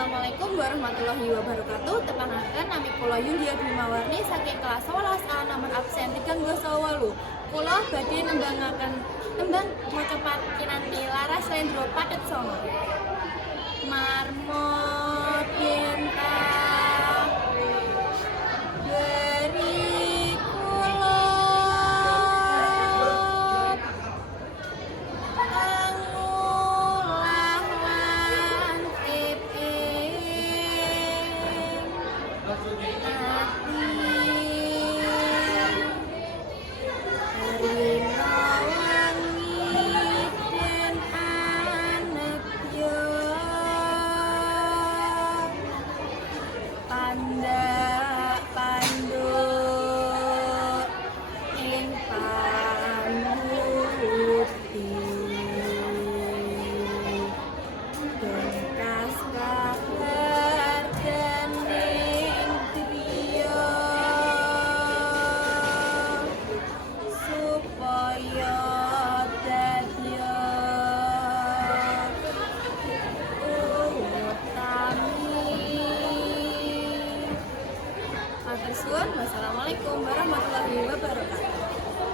Assalamualaikum warahmatullahi wabarakatuh. Tepangaken nami kula Yulia Bimawarni saking kelas 11 A nomor absen 328. Kula badhe nembangaken tembang maca kinanti laras Lendro Padet Songo. Marmot bintang beri kula angulah lan ati rina wangi den anebya pandak panduk ing panuti dengkas kabar dening driya supaya dadya utami. Matur suwun. Wassalamualaikum warahmatullahi wabarakatuh.